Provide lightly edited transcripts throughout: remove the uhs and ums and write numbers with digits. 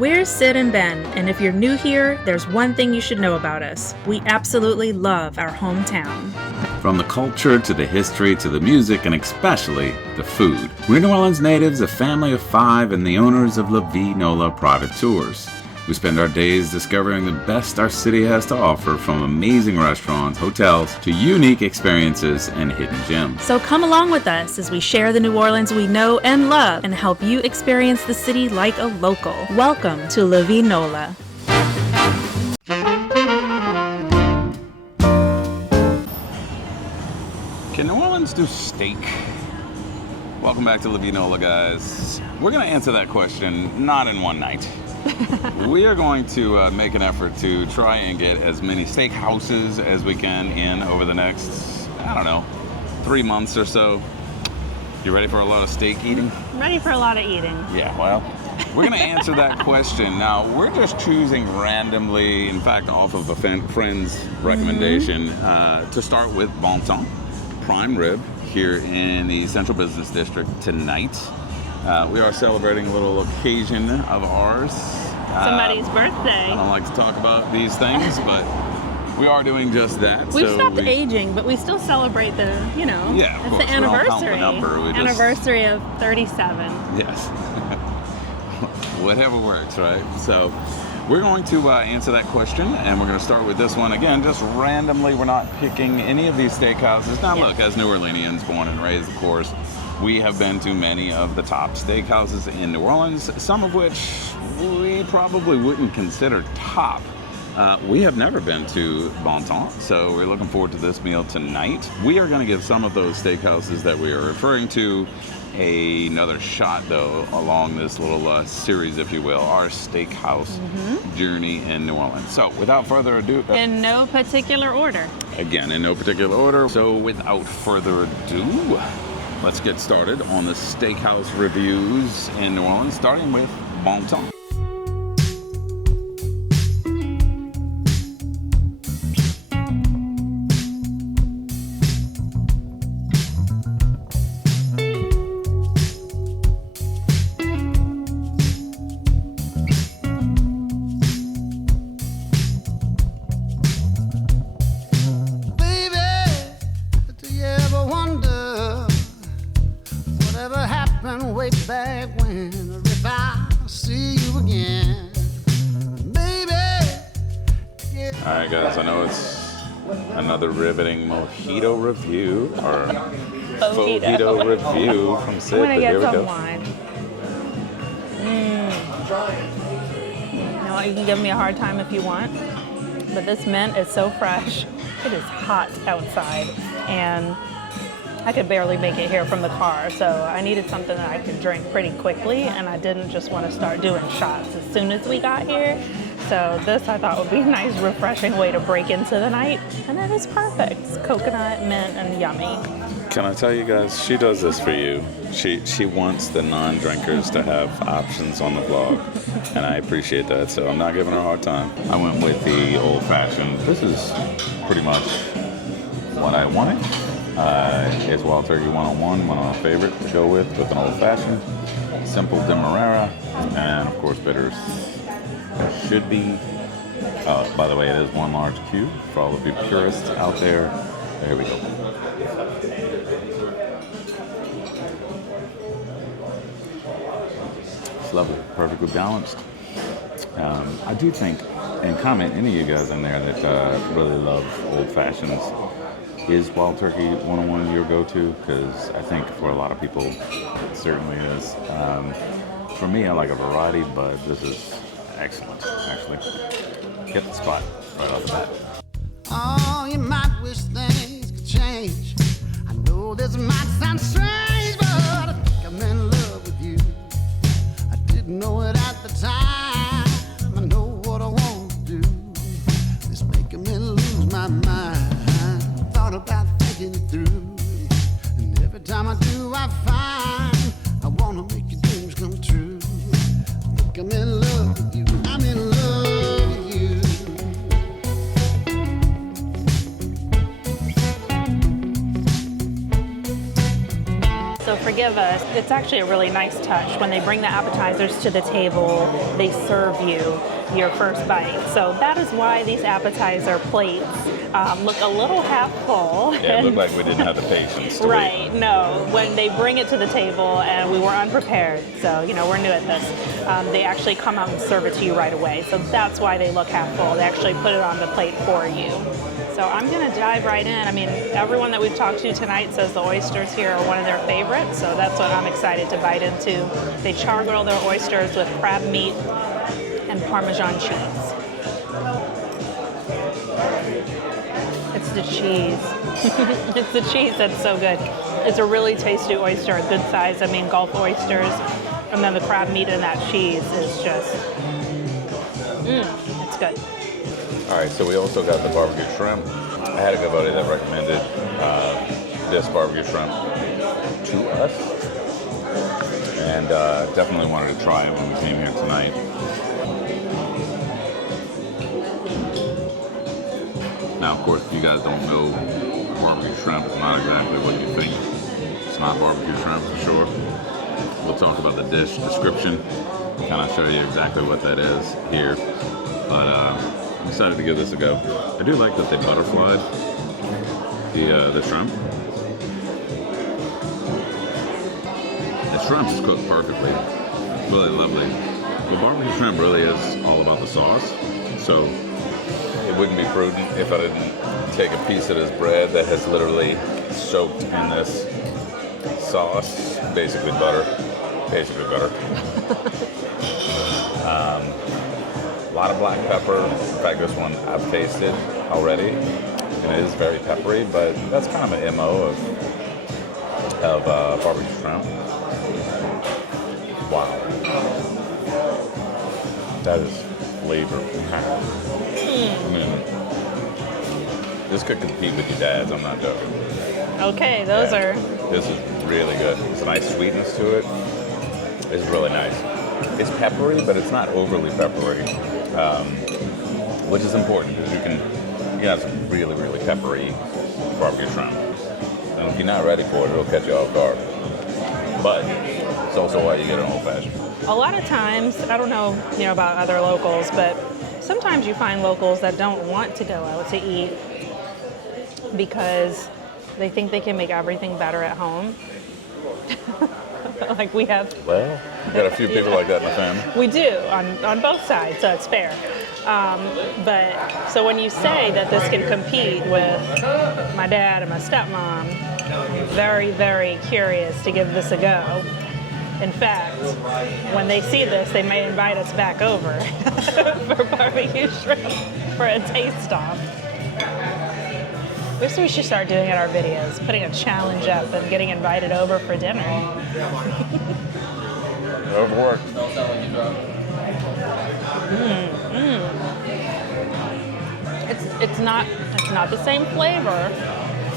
We're Sid and Ben, and if you're new here, there's one thing you should know about us. We absolutely love our hometown. From the culture to the history to the music and especially the food. We're New Orleans natives, a family of 5, and the owners of Vie NOLA private tours. We spend our days discovering the best our city has to offer, from amazing restaurants, hotels, to unique experiences and hidden gems. So come along with us as we share the New Orleans we know and love and help you experience the city like a local. Welcome to Vie NOLA. Can New Orleans do steak? Welcome back to Vie NOLA, guys. We're going to answer that question not in one night. We are going to make an effort to try and get as many steakhouses as we can in over the next, 3 months or so. You ready for a lot of steak eating? I'm ready for a lot of eating. Yeah, well, we're going to answer that question. Now, we're just choosing randomly, in fact, off of a friend's recommendation, to start with Bon Temps Prime Rib here in the Central Business District tonight. We are celebrating a little occasion of ours. Somebody's birthday. I don't like to talk about these things, but we are doing just that. We've stopped aging, but we still celebrate the, yeah, of it's course. the anniversary. Anniversary of 37. Yes. Whatever works, right? So we're going to answer that question, and we're going to start with this one. Again, just randomly, we're not picking any of these steakhouses. Now, look, as New Orleanians, born and raised, of course, we have been to many of the top steakhouses in New Orleans, some of which we probably wouldn't consider top. We have never been to Bon Temps, so we're looking forward to this meal tonight. We are going to give some of those steakhouses that we are referring to another shot, though, along this little series, if you will, our steakhouse journey in New Orleans. So, without further ado... in no particular order. Again, in no particular order. So, without further ado, let's get started on the steakhouse reviews in New Orleans, starting with Bon Temps. Alright guys, I know it's another riveting mojito review, or fojito review from Sid, but here we go. Wine. You know what, you can give me a hard time if you want, but this mint is so fresh. It is hot outside, and I could barely make it here from the car, so I needed something that I could drink pretty quickly, and I didn't just want to start doing shots as soon as we got here. So this I thought would be a nice, refreshing way to break into the night, and it is perfect. It's coconut, mint, and yummy. Can I tell you guys, she does this for you. She wants the non-drinkers to have options on the vlog, and I appreciate that, so I'm not giving her a hard time. I went with the old-fashioned. This is pretty much what I wanted. It's Wild Turkey 101, one of my favorites to go with an old-fashioned. Simple Demerara, and of course bitters. Should be, by the way, it is one large cube for all of you purists out there. There we go. It's lovely, perfectly balanced. I do think, and comment any of you guys in there that really love old fashions, is Wild Turkey 101 your go-to? Because I think for a lot of people it certainly is. For me, I like a variety, but this is excellent, actually. Hit the spot right off the bat. Oh, you might wish things could change. I know this might sound strange, but I think I'm in love with you. I didn't know it at the time. I know what I want to do. It's making me lose my mind. Thought about thinking it through. And every time I do, I find I want to make your dreams come true. I think I'm in love with you. I'm in love with you. forgive us. It's actually a really nice touch. When they bring the appetizers to the table, they serve you your first bite. So that is why these appetizer plates look a little half full. Yeah, it looked like we didn't have the patience to Right, wait. no. When they bring it to the table and we were unprepared, so, we're new at this, they actually come out and serve it to you right away. So that's why they look half full. They actually put it on the plate for you. So I'm going to dive right in. I mean, everyone that we've talked to tonight says the oysters here are one of their favorites, so that's what I'm excited to bite into. They char grill their oysters with crab meat and Parmesan cheese. It's the cheese. It's the cheese that's so good. It's a really tasty oyster, a good size. I mean, Gulf oysters, and then the crab meat and that cheese is just, it's good. All right, so we also got the barbecue shrimp. I had a good buddy that recommended this barbecue shrimp to us, and definitely wanted to try it when we came here tonight. Now, of course, if you guys don't know barbecue shrimp, it's not exactly what you think. It's not barbecue shrimp for sure. We'll talk about the dish description, kind of show you exactly what that is here. But I'm excited to give this a go. I do like that they butterflied the shrimp. The shrimp is cooked perfectly. It's really lovely. Well, barbecue shrimp really is all about the sauce. So it wouldn't be prudent if I didn't take a piece of this bread that has literally soaked in this sauce, basically butter. A lot of black pepper. In fact, this one I've tasted already, and it is very peppery, but that's kind of an MO of barbecue shrimp. Wow. That is flavor. This could compete with your dad's, I'm not joking. Okay, those are... This is really good. There's a nice sweetness to it. It's really nice. It's peppery, but it's not overly peppery, which is important because you can have some really, really peppery barbecue shrimp. And if you're not ready for it, it'll catch you off guard. But it's also why you get an old fashioned. A lot of times, I don't know, about other locals, but sometimes you find locals that don't want to go out to eat because they think they can make everything better at home. Like we have. Well, we got a few people like that in the family. We do, on both sides, so it's fair. But so when you say that this can compete with my dad and my stepmom, I'm very, very curious to give this a go. In fact, when they see this, they may invite us back over for barbecue shrimp for a taste off. This we should start doing in our videos, putting a challenge up and getting invited over for dinner. Overworked. It's not the same flavor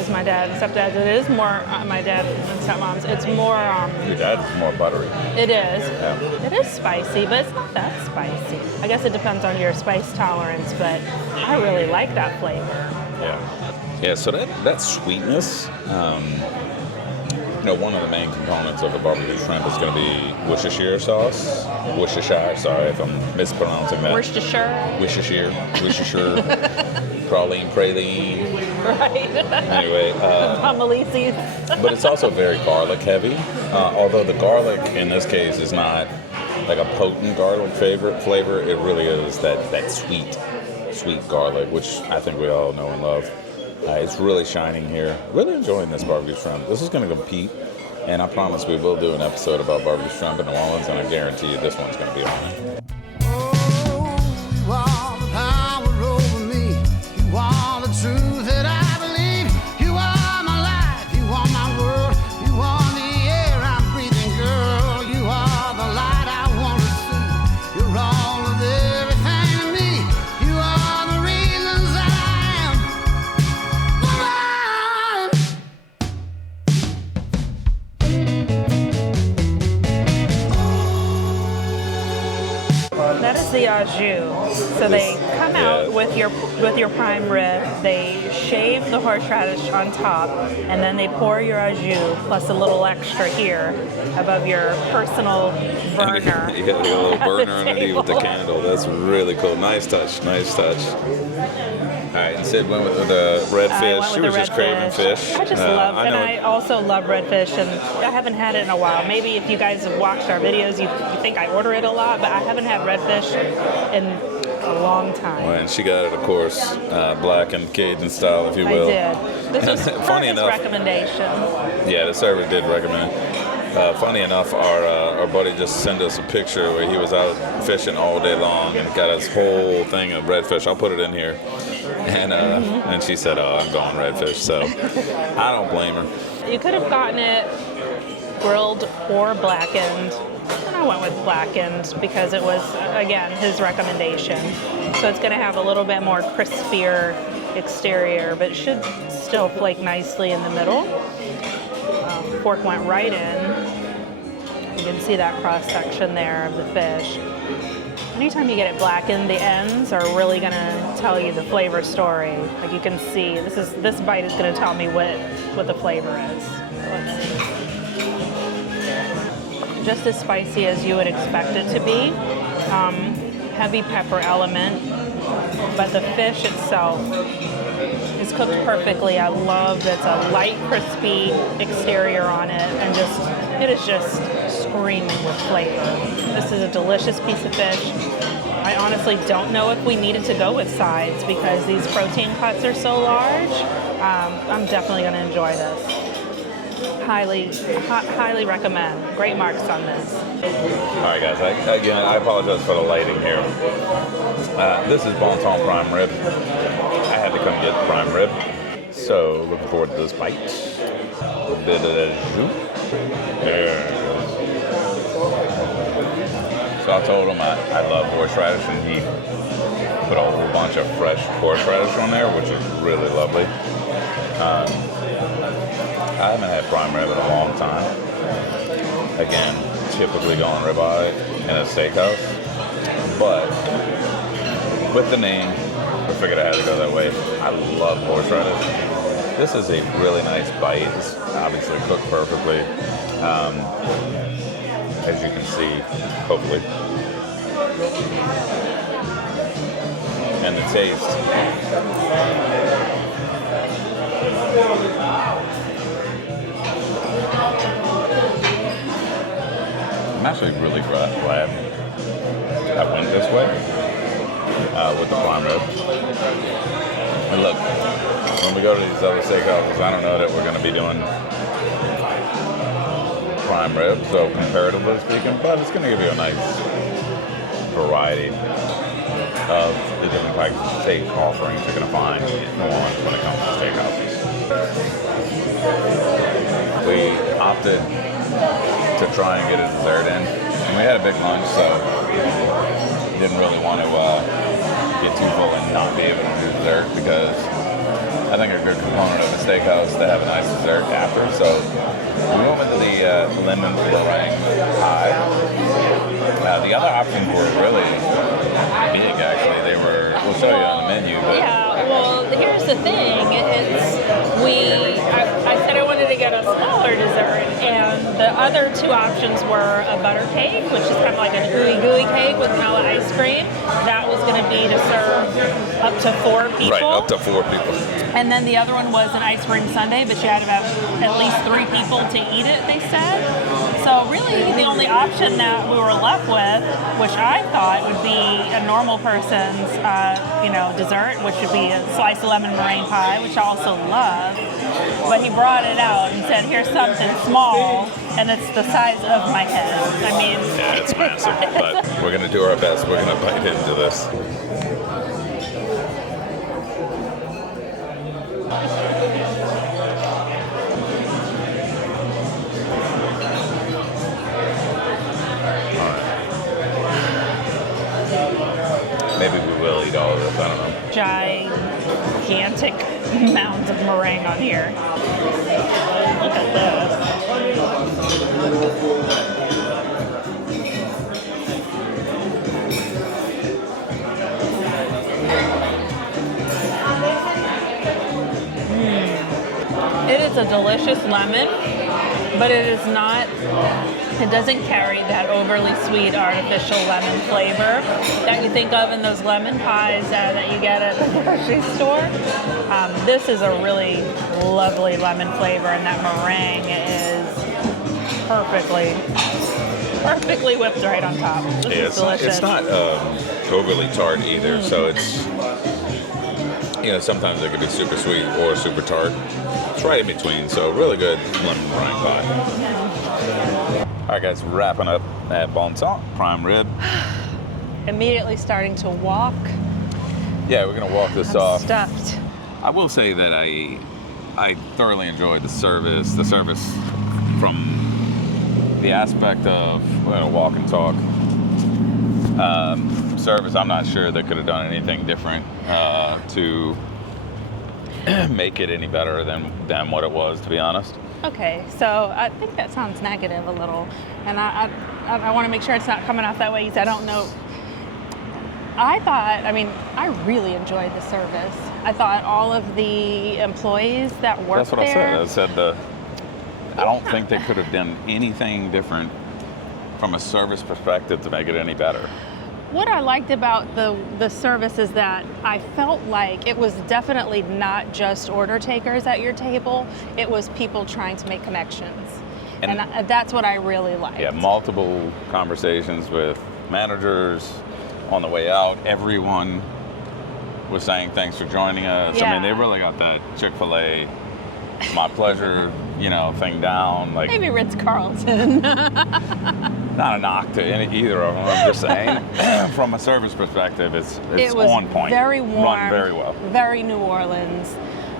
as my dad and stepdad's. It is more my dad and stepmom's. It's more. Your dad's more buttery. It is. Yeah. It is spicy, but it's not that spicy. I guess it depends on your spice tolerance, but I really like that flavor. Yeah. Yeah, so that sweetness, one of the main components of the barbecue shrimp is going to be Worcestershire sauce. Worcestershire, sorry if I'm mispronouncing that. Worcestershire. Worcestershire. Praline. Right. Anyway. Pomalices. But it's also very garlic heavy, although the garlic in this case is not like a potent garlic flavor. It really is that sweet garlic, which I think we all know and love. It's really shining here. Really enjoying this barbecue shrimp. This is going to compete, and I promise we will do an episode about barbecue shrimp in New Orleans, and I guarantee you this one's going to be on it. Oh, you are the power over me. You are the truth that I believe. You are my life. You are my world. You are the air I'm breathing, girl. You are the light I want to see. You're all of everything to me. You are the reasons that I am. the au jus. So they come out with your prime rib. They shave the horseradish on top, and then they pour your au jus plus a little extra here above your personal burner. You got a little burner underneath with the candle. That's really cool. Nice touch. Nice touch. All right, and Sid went with the red fish. She was just craving fish. I just love, and I also love red fish, and I haven't had it in a while. Maybe if you guys have watched our videos, you think I order it a lot, but I haven't had red fish in a long time. Well, and she got it, of course, black and Cajun style, if you will. I did. This was funny enough, recommendation. Yeah, the server did recommend it. Funny enough, our buddy just sent us a picture where he was out fishing all day long and got his whole thing of redfish. I'll put it in here. And she said, "Oh, I'm going redfish." So I don't blame her. You could have gotten it grilled or blackened. And I went with blackened because it was, again, his recommendation. So it's going to have a little bit more crispier exterior, but it should still flake nicely in the middle. Fork went right in. You can see that cross section there of the fish. Anytime you get it blackened, the ends are really going to tell you the flavor story. Like you can see, this bite is going to tell me what the flavor is. Let's see. Just as spicy as you would expect it to be. Heavy pepper element, but the fish itself is cooked perfectly. I love that it's a light, crispy exterior on it, and it is just screaming with flavor. This is a delicious piece of fish. I honestly don't know if we needed to go with sides because these protein cuts are so large. I'm definitely going to enjoy this. Highly recommend. Great marks on this. All right, guys. I apologize for the lighting here. This is Bon Ton prime rib. I had to come get the prime rib. So, looking forward to this bite. A bit of that jus. There it goes. So I told him I love horseradish, and he put a whole bunch of fresh horseradish on there, which is really lovely. I haven't had prime rib in a long time. Again, typically going ribeye in a steakhouse, but with the name, I figured I had to go that way. I love horseradish. This is a really nice bite. It's obviously cooked perfectly, as you can see, hopefully. And the taste. I'm actually really glad I went this way with the prime rib. And look, when we go to these other steakhouses, I don't know that we're going to be doing prime rib, so comparatively speaking, but it's going to give you a nice variety of the different types of steak offerings you're going to find in New Orleans when it comes to steakhouses. We opted to try and get a dessert in. And we had a big lunch, so didn't really want to get too full and not be able to do dessert, because I think a good component of a steakhouse to have a nice dessert after. So we went with the lemon meringue pie. The other options were really big, actually. We'll show you on the menu. But yeah, well, here's the thing. I said I wanted to get a smaller dessert, and the other two options were a butter cake, which is kind of like an gooey cake with vanilla ice cream. That was going to be to serve up to 4 people. Right, up to 4 people. And then the other one was an ice cream sundae, but you had to have at least 3 people to eat it, they said. So really, the only option that we were left with, which I thought would be a normal person's, dessert, which would be a slice of lemon meringue pie, which I also love. But he brought it out and said, "Here's something small," and it's the size of my head. I mean, yeah, it's massive, but we're gonna do our best. We're gonna bite into this. Maybe we will eat all of this, I don't know. Gigantic mounds of meringue on here. Look at this. it's a delicious lemon, but it is not, it doesn't carry that overly sweet artificial lemon flavor that you think of in those lemon pies that you get at the grocery store. This is a really lovely lemon flavor, and that meringue is perfectly whipped right on top. This is delicious. It's not overly tart either, so it's, sometimes it could be super sweet or super tart. It's right in between, so really good lemon meringue pie. All right, guys, wrapping up at Bon Temps prime rib. Immediately starting to walk. Yeah, we're gonna walk this I'm off. stuffed. I will say that I thoroughly enjoyed the service. The service from the aspect of, we're gonna walk and talk. Service, I'm not sure they could have done anything different to make it any better than what it was, to be honest. Okay, so I think that sounds negative a little, and I want to make sure it's not coming off that way, because I don't know. I really enjoyed the service. I thought all of the employees that worked there. That's what I said. I don't think they could have done anything different from a service perspective to make it any better. What I liked about the service is that I felt like it was definitely not just order takers at your table. It was people trying to make connections. And that's what I really liked. Yeah, multiple conversations with managers on the way out. Everyone was saying thanks for joining us. Yeah. I mean, they really got that Chick-fil-A, my pleasure, thing down. Like, maybe Ritz-Carlton. not a knock to either of them. I'm just saying, from a service perspective, it was on point. Very warm. Run very well. Very New Orleans.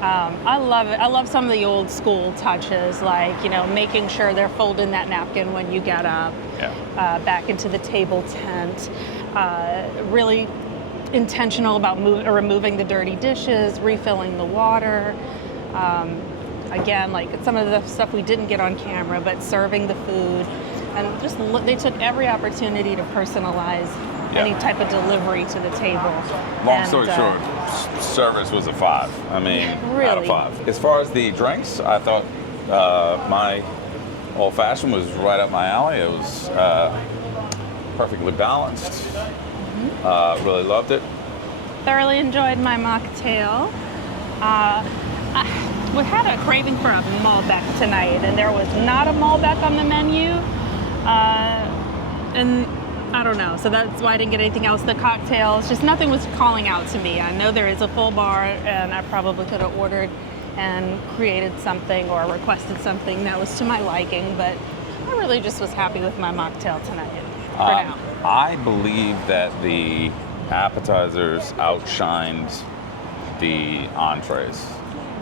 I love it. I love some of the old school touches, like making sure they're folding that napkin when you get up. Yeah. Back into the table tent. Really intentional about removing the dirty dishes, refilling the water. Again, like some of the stuff we didn't get on camera, but serving the food. And just they took every opportunity to personalize any type of delivery to the table. Long story short, service was a 5. I mean, really? Out of 5. As far as the drinks, I thought my old fashioned was right up my alley. It was perfectly balanced. Mm-hmm. Really loved it. Thoroughly enjoyed my mocktail. We had a craving for a Malbec tonight, and there was not a Malbec on the menu. And I don't know, so that's why I didn't get anything else. The cocktails, just nothing was calling out to me. I know there is a full bar, and I probably could have ordered and created something or requested something that was to my liking, but I really just was happy with my mocktail tonight for now. I believe that the appetizers outshined the entrees.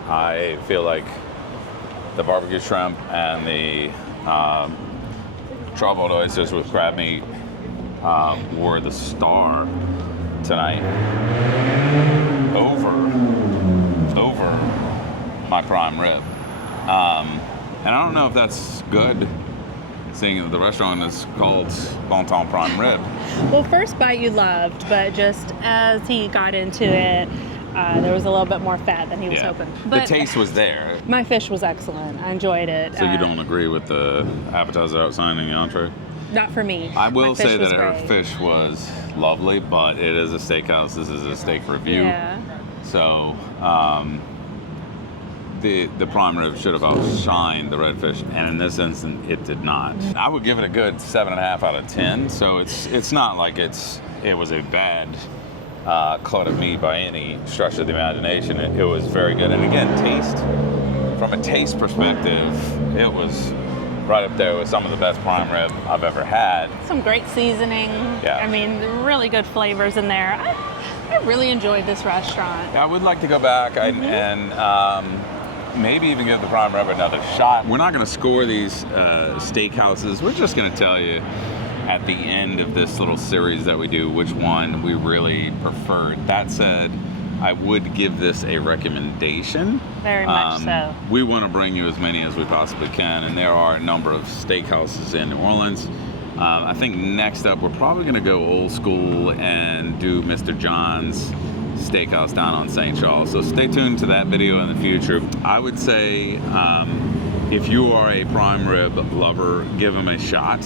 I feel like the barbecue shrimp and the truffled oysters with crab meat were the star tonight over my prime rib. And I don't know if that's good, seeing that the restaurant is called Bon Temps Prime Rib. Well, first bite you loved, but just as he got into it, there was a little bit more fat than he was hoping. But the taste was there. My fish was excellent. I enjoyed it. So you don't agree with the appetizer outshining the entree? Not for me. I will say that her fish was lovely, but it is a steakhouse. This is a steak review. Yeah. So the prime rib should have outshined the redfish, and in this instance, it did not. I would give it a good 7.5 out of 10. So it's not like it was a bad cut of meat by any stretch of the imagination. It was very good, and again, from a taste perspective, it was right up there with some of the best prime rib I've ever had. Some great seasoning. Yeah. I mean, really good flavors in there. I really enjoyed this restaurant. I would like to go back and maybe even give the prime rib another shot. We're not going to score these steakhouses. We're just going to tell you at the end of this little series that we do which one we really preferred. That said, I would give this a recommendation. Very much so. We want to bring you as many as we possibly can, and there are a number of steakhouses in New Orleans. I think next up we're probably going to go old school and do Mr. John's steakhouse down on St. Charles. So stay tuned to that video in the future. I would say if you are a prime rib lover, give them a shot,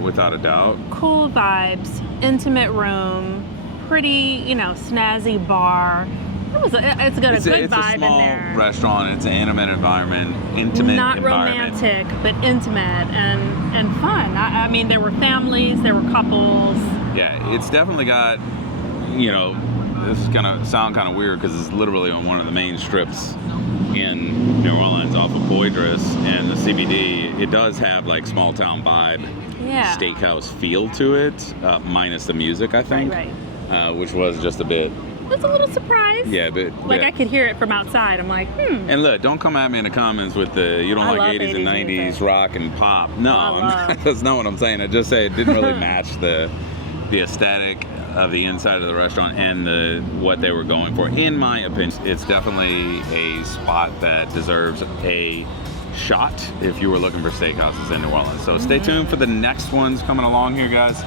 without a doubt. Cool vibes, intimate room, pretty, you know, snazzy bar. It's got a good It's vibe a small in there. restaurant. It's an intimate environment, intimate Not environment. romantic, but intimate and fun. I mean, there were families, there were couples. Yeah, it's definitely got, you know, this is gonna sound kind of weird because it's literally on one of the main strips in New Orleans off of Poydras and the CBD. It does have like small town vibe, Yeah. steakhouse feel to it, minus the music, I think, Right. which was just a bit. It's a little surprise. Yeah, but Like I could hear it from outside. I'm like, And look, don't come at me in the comments with the you don't I like love 80s and 80s 90s music. rock and pop. No, I love. that's not what I'm saying. I just say it didn't really match the aesthetic of the inside of the restaurant and what they were going for. In my opinion, it's definitely a spot that deserves a shot if you were looking for steakhouses in New Orleans. So stay tuned for the next ones coming along here, guys.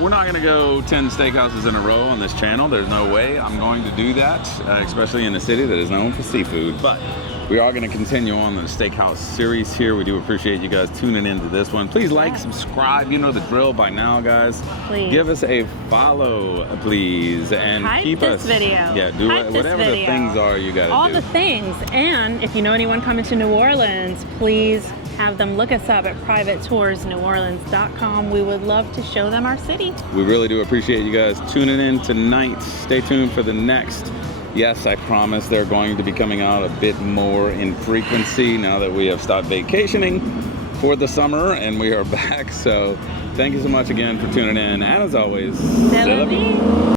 We're not going to go 10 steakhouses in a row on this channel. There's no way I'm going to do that, especially in a city that is known for seafood. But we are going to continue on the Steakhouse Series here. We do appreciate you guys tuning into this one. Please like, subscribe. You know the drill by now, guys. Please. Give us a follow, please, and hype keep this us. video. Yeah, do Hype it. this Whatever the video. things are, you got to do. all the things. And if you know anyone coming to New Orleans, please have them look us up at privatetoursneworleans.com. We would love to show them our city. We really do appreciate you guys tuning in tonight. Stay tuned for the next. Yes, I promise they're going to be coming out a bit more in frequency now that we have stopped vacationing for the summer and we are back. So thank you so much again for tuning in. And as always, C'est la vie.